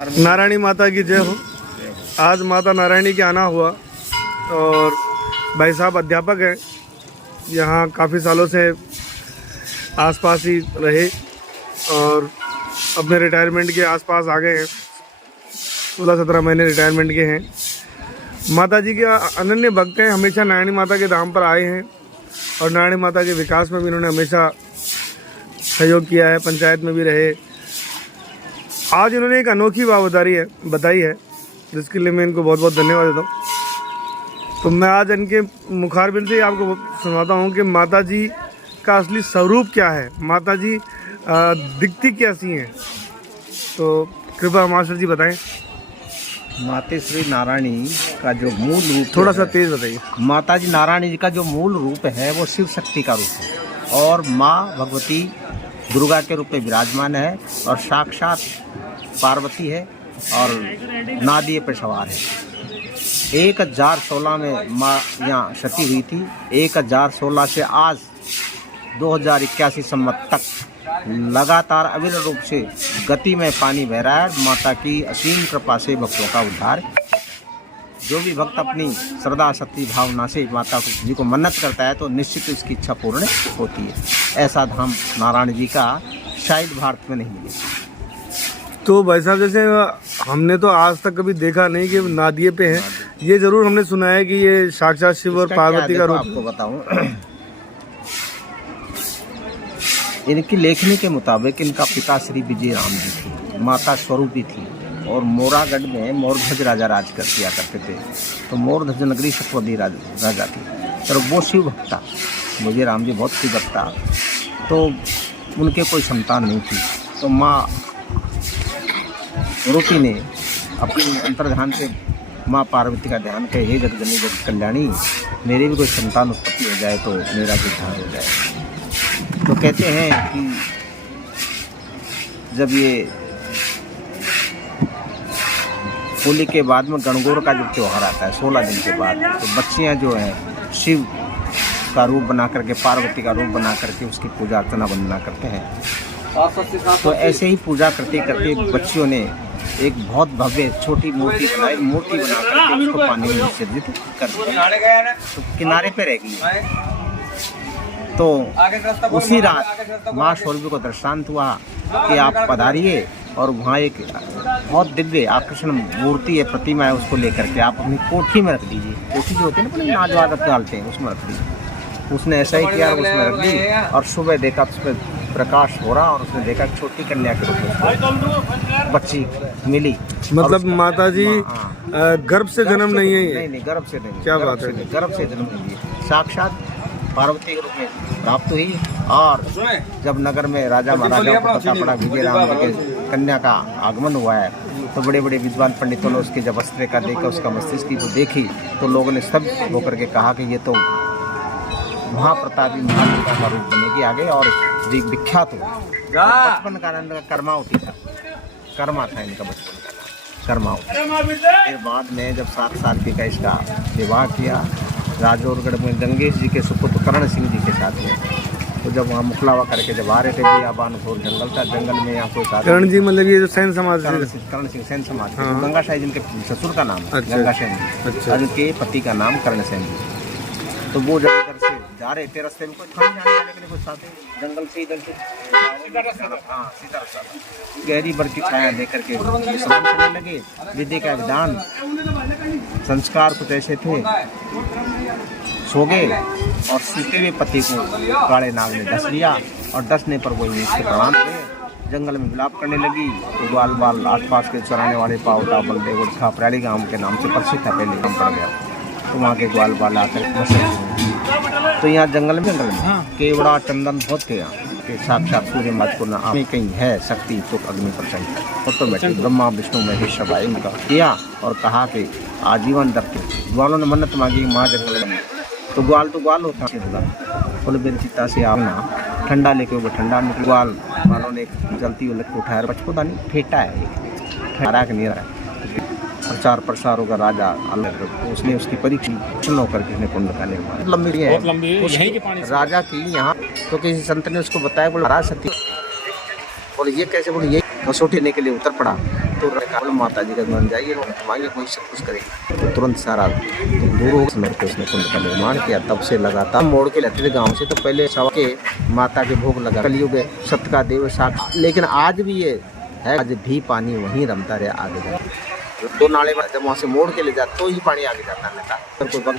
नारायणी माता की जय हो। आज माता नारायणी के आना हुआ और भाई साहब अध्यापक हैं, यहाँ काफ़ी सालों से आसपास ही रहे और अपने रिटायरमेंट के आसपास आ गए हैं। 16-17 महीने रिटायरमेंट के हैं। माता जी के अनन्य भक्त हैं, हमेशा नारायणी माता के धाम पर आए हैं और नारायणी माता के विकास में भी इन्होंने हमेशा सहयोग किया है, पंचायत में भी रहे। आज इन्होंने एक अनोखी बात बताई है जिसके लिए मैं इनको बहुत बहुत धन्यवाद देता हूँ। तो मैं आज इनके मुखारबिन से आपको सुनाता हूँ कि माता जी का असली स्वरूप क्या है, माता जी दिखती कैसी हैं। तो कृपा मास्टर जी बताएं। माता श्री नारायणी का जो मूल रूप, थोड़ा सा तेज बताइए। माता जी नारायणी जी का जो मूल रूप है वो शिव शक्ति का रूप है और माँ भगवती दुर्गा के रूप में विराजमान है और साक्षात पार्वती है और नादिये पर सवार है। 1016 में माँ यहाँ सती हुई थी। 1016 से आज 2081 सम्मत तक लगातार अविरल रूप से गति में पानी बह रहा है। माता की असीम कृपा से भक्तों का उद्धार। जो भी भक्त अपनी श्रद्धा शक्ति भावना से माता जी को मन्नत करता है तो निश्चित उसकी इच्छा पूर्ण होती है। ऐसा धाम नारायण जी का शायद भारत में नहीं मिलेगा। तो भाई साहब, जैसे हमने तो आज तक कभी देखा नहीं कि नादिये पे है, ये जरूर हमने सुना है कि ये साक्षात शिव और पार्वती का रूप। आपको बताऊं, इनकी लेखनी के मुताबिक इनका पिता श्री विजय राम जी थे, माता स्वरूपी थी और मोरागढ़ में मोरध्वज राजा राज किया करते थे। तो मोरध्वज नगरी सतवदी राजा थी और वो शिव भक्त था। विजय राम जी बहुत शिव भक्त था, तो उनके कोई संतान नहीं थी। तो माँ रूपी ने अपनी अंतर्ध्यान से माँ पार्वती का ध्यान किया, हे जगजननी जगत कल्याणी, मेरी भी कोई संतान उत्पत्ति हो जाए तो मेरा भी उद्धार हो जाए। तो कहते हैं कि जब ये होली के बाद में गणगौर का जब त्यौहार आता है 16 दिन के बाद, तो बच्चियाँ जो हैं शिव का रूप बना करके, पार्वती का रूप बना करके उसकी पूजा अर्चना वंदना करते हैं। तो ऐसे ही पूजा करते करते बच्चियों ने एक बहुत भव्य छोटी मूर्ति बनाई। मूर्ति बना करके उसको पानी में विसर्जित कर दिया, तो किनारे पे रह गई। तो उसी रात माँ स्वरूपी को दृष्टांत हुआ कि आप पधारिए और वहाँ एक बहुत दिव्य आकर्षण मूर्ति है, प्रतिमा है, उसको लेकर के आप अपनी कोठी में रख दीजिए। कोठी जो होती है ना, नाज वाद डालते हैं, उसमें रख दीजिए। उसने ऐसा ही किया, उसमें रख दी और सुबह देखा उस पर प्रकाश हो रहा और उसने देखा छोटी कन्या के रूप में बच्ची मिली। मतलब माता जी गर्भ से जन्म नहीं है? नहीं, गर्भ से नहीं। क्या बात है? गर्भ से जन्म नहीं है, साक्षात पार्वती के रूप में प्राप्त हुई। और जब नगर में राजा महाराजाओं को पता पड़ा विजय राम के कन्या का आगमन हुआ है, तो बड़े बड़े विद्वान पंडितों ने उसके जब अस्त्र का देखा, उसका मस्तिष्क को देखी, तो लोगों ने सब होकर के कहा कि ये तो महाप्रतापी महादेवता का रूप बनेगी आगे और विख्यात हो। बचपन का नाम कर्मावती था, कर्मा था इनका बचपन का नाम, कर्मावती। फिर बाद में जब 7 साल का इसका विवाह किया राजौरगढ़ में गंगेश जी के सुपुत्र करण सिंह जी के साथ में। तो जब वहाँ मुखलावा करके जब आ रहे थे, बियाबान घोर जंगल था, जंगल में यहाँ कोई करण जी मतलब ये जो सैन समाज, करण सिंह सैन समाज, हाँ। गंगा शाह जिनके ससुर का नाम है। अच्छा। गंगा सेन जी। अच्छा। और उनके पति का नाम करण सेन जी। तो वो जब इधर से जा रहे थे, रास्ते में कोई था नहीं जाने के लिए, कुछ साथ जंगल से इधर से सीधा रास्ता, गहरी बर्फी छाया देकर के स्नान करने लगे। विधि का विधान संस्कार कुछ ऐसे थे, सो गए और सोते हुए पति को काले नाग ने डस लिया और डसने पर वही उसके प्राण हुए। जंगल में विलाप करने लगी। तो ग्वाल बाल आसपास के चराने वाले पावटा बलदेव उड़खा प्रयाली गांव के नाम से प्रसिद्ध था, पहले गाँव पड़ गया। तो वहाँ के ग्वाल बाल आकर तो यहाँ जंगल में केवड़ा चंदन बहुत थे यहाँ के, साक्षात सूर्य महत्वपूर्ण आने कहीं है शक्ति तो अग्नि पर चलता। ऑटोमेटिक ब्रह्मा विष्णु महेश सभा इनका किया और कहा कि आजीवन दर्द। ग्वालों ने मन्नत मांगी माँ जंगल में, तो ग्वाल होता है, बोले मेरी चिता से आना ठंडा लेके वो ठंडा निकल। ग्वाल वालों ने जलती हुई लग उठाया, बचपन नहीं फेंटा है, ठहरा के नहीं रहा। प्रचार प्रसार होगा राजा अलग, तो उसने उसकी परीक्षा होकर के कुंड का निर्माण लंबी है राजा की यहाँ। तो किसी संत ने उसको बताया, बोले महाराज सती, बोले ये कैसे, बोले ये कसौटी लेने के लिए उतर पड़ा। तो माता जी का मन जाइए मांगे कोई सब कुछ करेगी। तो तुरंत सारा दूर हो के उसने कुंड का निर्माण किया। तब से लगातार मोड़ के लेते थे गाँव से। तो पहले सब के माता के भोग लगा, कलयुग सत्य का देव साख, लेकिन आज भी ये है, आज भी पानी वहीं रमता रहे आगे जाके। तो नाले में जब वहाँ से मोड़ के ले जाते तो ही पानी आगे जाता रहता। कोई